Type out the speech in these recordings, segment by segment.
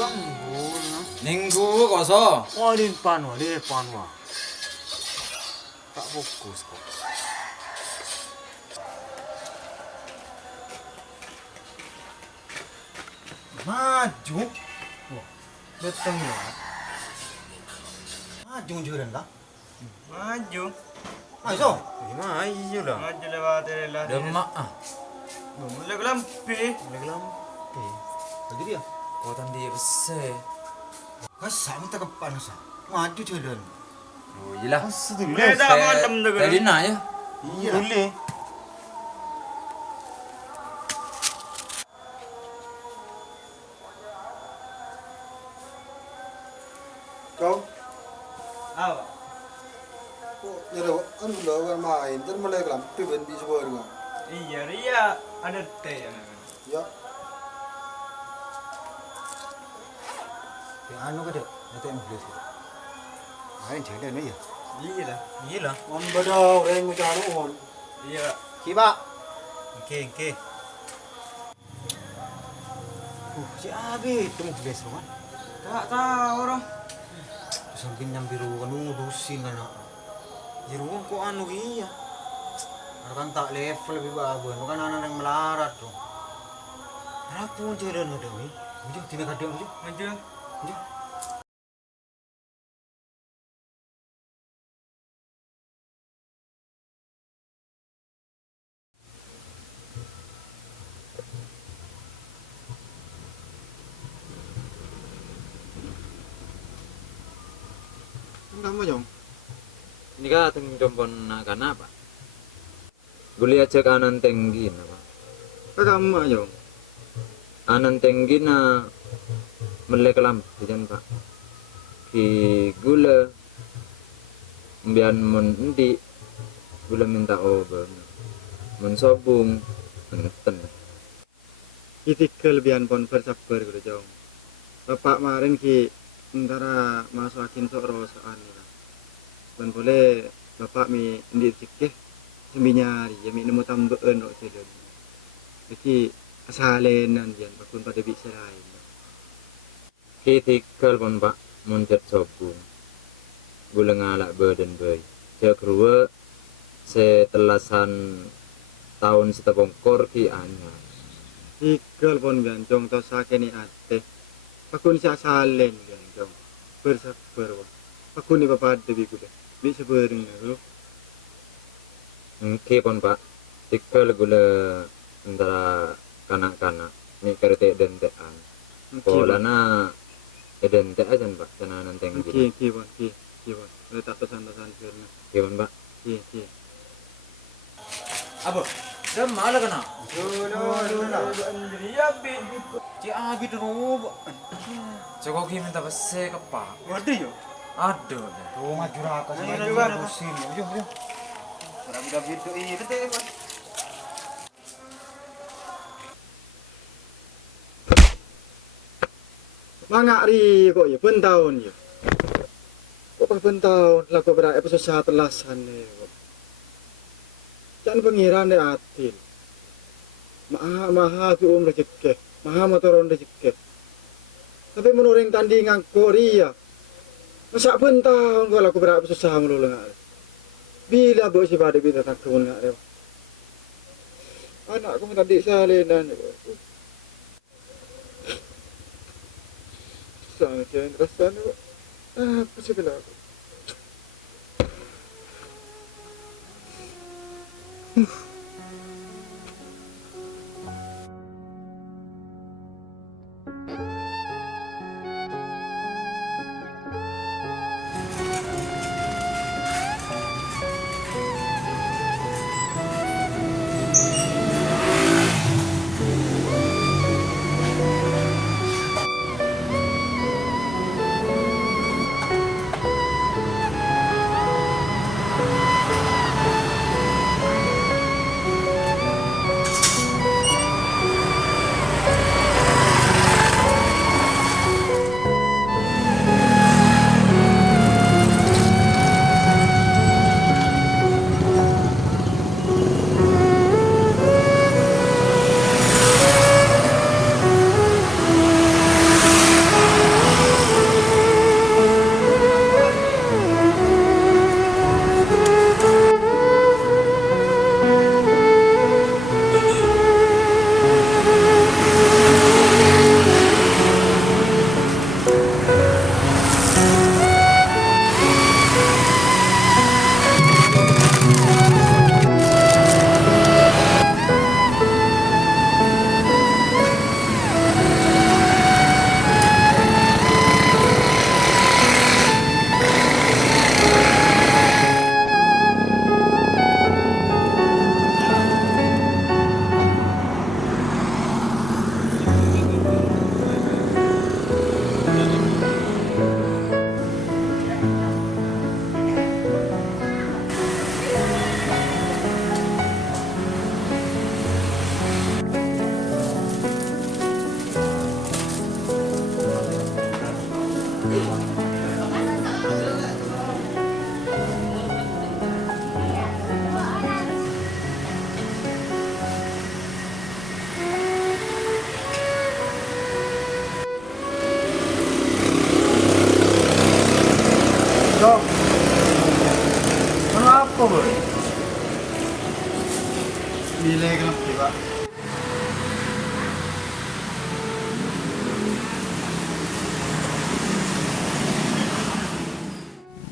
ganggu na. Minggu koso. Wah, di depan wah. Tak fokus kok. Maju. Wah, datang ya. Maju juran lah. Maju. Ayo. Maju lah. Maju lewat lah. Demak ah. Mulai kelampi. Lagi lama. Bagi dia. Kau tadi besar. Kasar minta kepan sa. Maju juran. Oh iyalah. Mulai dah malam tu. Tadi nak ya. Iya. Boleh. Kau, Apa? nyara anu lah orang main, dan mulai kelampi ben bisa baru. Iya, Ria ada teh ya. Ya, Ya anu kada. Nanti yang beli sih. Main jalan aja. Iya lah. Iya lah. on badau orang macam on. Iya. Kiba. Oke. Si Abi itu mau beli kan. Tak tahu orang. Samping nyambiru anu dusin anak. Jeruang kok anu iya. Ada kan tak level lebih bagus. Bukan anak yang melarat tuh. Aku jalan ada ni. Maju tidak ada maju. Maju. Maju. Kamu jong. Ini kan teng jompon nak apa? Guli aja kanan tinggi apa? Kamu jong. Anan tinggi na melek kelam jangan pak. Ki gula mbian mun endi gula minta obat. Mun sobung ngeten. Kita kelebihan pon bersabar gitu jong. Bapak kemarin ki antara masukin sok rosaan lah. Dan boleh bapak mi endi cikeh sembinyari ya mi nemu tambahan kok sedon. Jadi asalenan jan pakun pada bisa lain. Ki tikel pon pak mun jet sobung. Gula ngalak badan bayi. Cek ruwe setelasan tahun setepongkor ki anyar. Ikel pon gancong to sakene ate. Pakun sa salen gancong. Bersabar wah. Pakun ni bapak dewi kuda. Bi sebereng lo. Oke pon pak. Tikel gula antara kanak-kanak. Ni kereta dentean. Polana dente aja pak. Sana nanteng gitu. Ki pon. Letak pesan-pesan firna. Oke pon pak. Ki. Apa? Dah malah kena. Ria bi. Cik Abi dulu. Cokok ki minta bese ke pak. Waduh yo. Aduh. Tuh maju raka sama Ayo, juga ayo, dusin. Yuk. Orang udah gitu ini teh. Mangari kok ya bentahun ya. Kok pas bentahun lah kok berada episode satelasan nih kok. Jangan pengiran deh atil. Maha ki rezeki. Maha motoron rezeki. Tapi menurut tandingan Korea. Masa bentahun kalau aku berada episode sama lu nggak. Bila bos si pada bisa takun nggak deh. Anakku tadi salinan. Sangat jangan rasanya kok. Apa sih bila aku?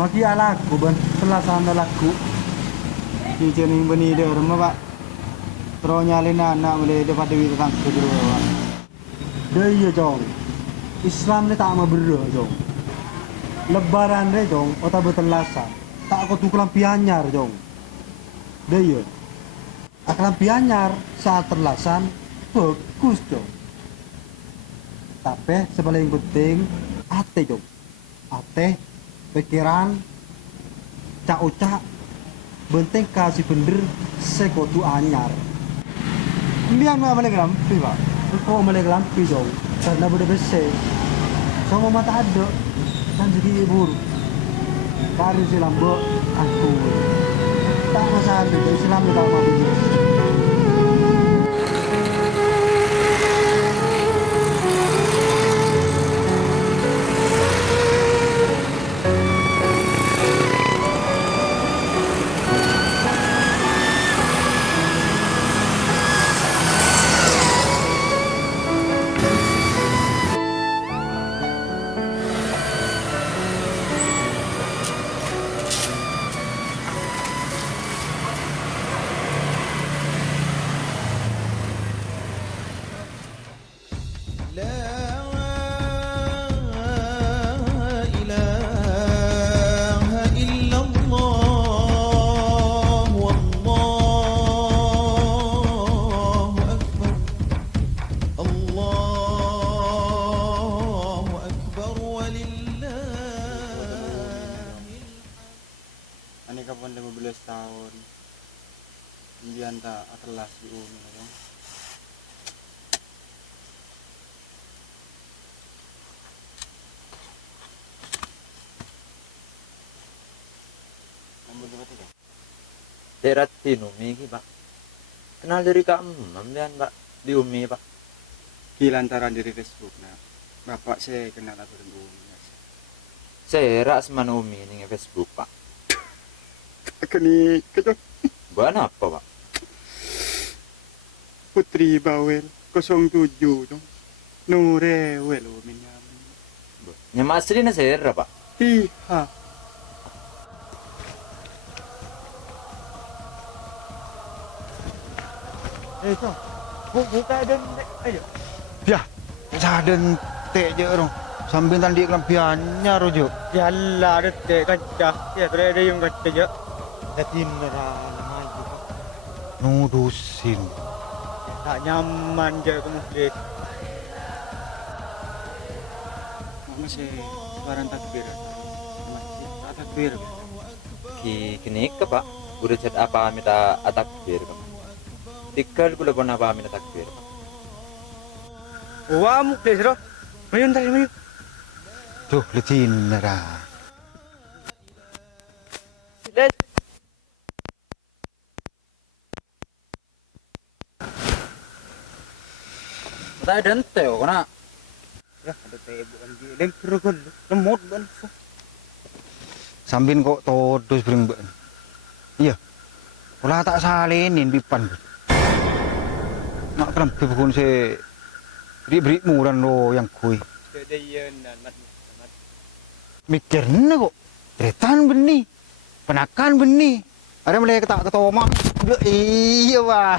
Maki alaku ben pelasana laku. Ki jening beni de rumah Pak. Terus nyalin anak boleh dapat duit tentang kedua Pak. Deh iya jong. Islam ni tak mau berdua jong. Lebaran deh jong, otak bertelasa. Tak aku tuh kelampi anyar jong. Deh iya. Kelampi anyar saat terlasan bagus jong. Tapi sepaling penting ate jong. Ate, pikiran, cak ucak, benteng kasih bener sekotu anyar. Biar nggak boleh kelampi Pak. Kau boleh kelampi jong. Karena udah besar. Sama mata ada kan jadi buruk. Baru silam aku. Tak masalah itu Islam tidak mau begitu. Ani kapan 15 tahun. Imbian tak atelas di umi ya. Ambil berapa tiga? Terat Umi ki Pak. Kenal dari kamu, ambian Pak di Umi Pak. Ki lantaran dari Facebook nah. Bapak saya kenal aku dengan umi. Saya semana Umi ning Facebook Pak. Kini kejok Bukan apa Pak? Putri Bawel 07 dong. Nurewel minyam. Nyama asli na saya Pak. Iya. So, buka dan ayo. Ya, saden tek je dong. Sambil tadi kelampiannya rojo. Yalla ada teh kaca. Ya, terus ada yang kaca je. Datin lemah juga. Nudusin. Tak nyaman je kemudian. Masih barang takbir. Masih tak takbir. Kini ke Pak. Udah chat apa minta takbir kamu. Tikal gula pun apa minta takbir. Wah, mukti siro. Mayun tadi mayun. Tuh, letin nara. Mata dente kok na. Ya, ada teh bukan di lempur kan. Lemot ban. Sambin kok todos bring ben. Iya. Ulah tak salinin pipan. Nak kelam pun se beri-berimu dan lo yang kui. Kedayan dan mat. Mikirnya kok tretan benih. Penakan benih. Ada mulai ketak ketoma. Iya, Pak.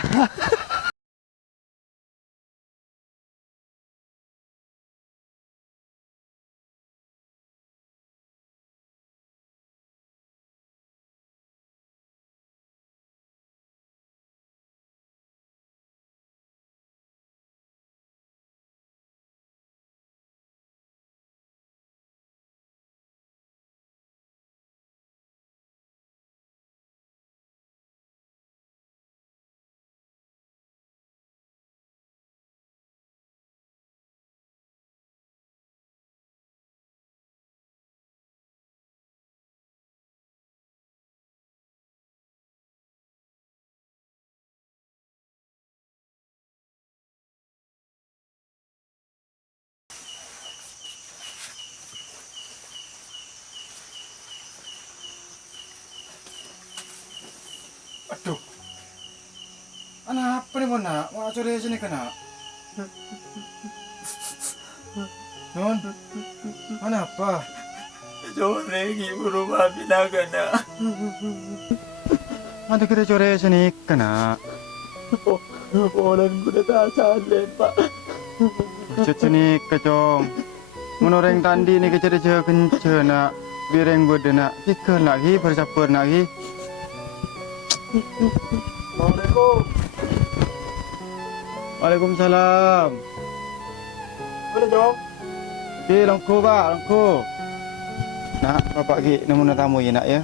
Aduh. Anak apa nih mau nak? Mau curi sini kena? Non, anak apa? Joreng ibu rumah pinagana. Ada kita core sini kena. Polan kuda tasan len pak. Cut sini kecong. Menoreng tandi ni kecere kencana. Bireng bodena ikal lagi bersapur lagi. Assalamualaikum. Waalaikumsalam. Mana Jong? Ki lengku pak, lengku. Nak, bapak ki nemu tamu ya nak ya.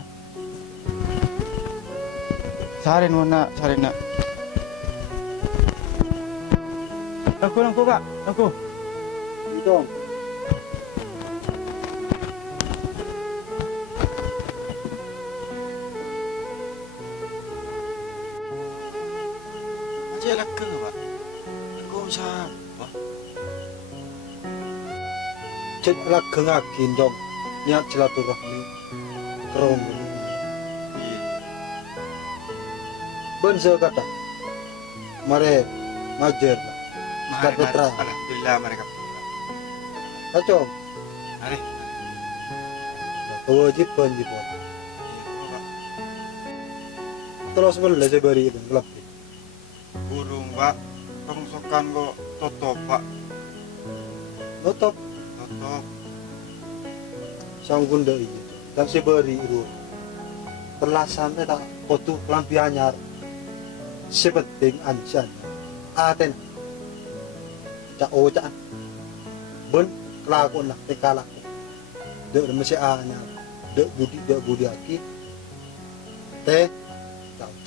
Sarin nak, sarin nak. Lengku pak, lengku. Jong. Aja lah ke pak. Lengku sah. Cek lah kengakin Jong. Niat silaturahmi. Kerong. Bense kata. Mare majer. Ustaz Putra. Alhamdulillah mereka. Kacong. Mari. Wajib penjipon. Terus boleh saya beri itu gelap. Burung pak. Pengsokan kok toto pak. Notop Toto. sanggun dari itu. Dan saya beri itu. Terlasan tak foto lampi anyar. Sepenting ancan. Aten. Cak ocak. Ben kelakuan nak tekalaku. Dek masih anyar. Dek budi aki. Teh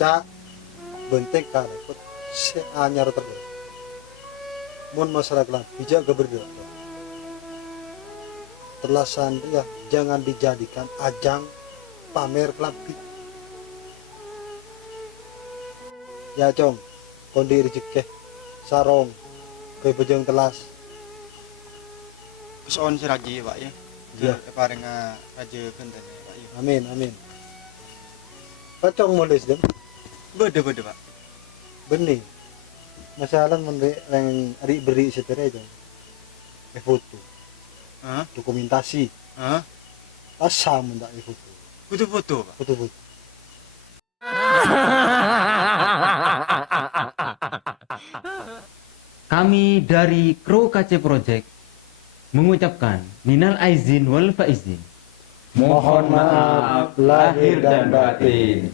cak benteng kalakut se anyar terus. Mun masyarakat lampi jaga berdoa. Terlasan ya jangan dijadikan ajang pamer lampi. Ya Cong, kondi rezeki sarong ke bejeng telas. Kesoon si Raji pak ya. Iya. Pareng raja kenten ya pak ya. Amin amin. Kacong moles dem Bede pak. bening. Masalah yang ari beri setere Cong. Foto, Hah? dokumentasi, Hah? asam ndak foto. Foto pak. Foto-foto. Kami dari Kru KC Project mengucapkan minal aizin wal faizin. Mohon maaf lahir dan batin.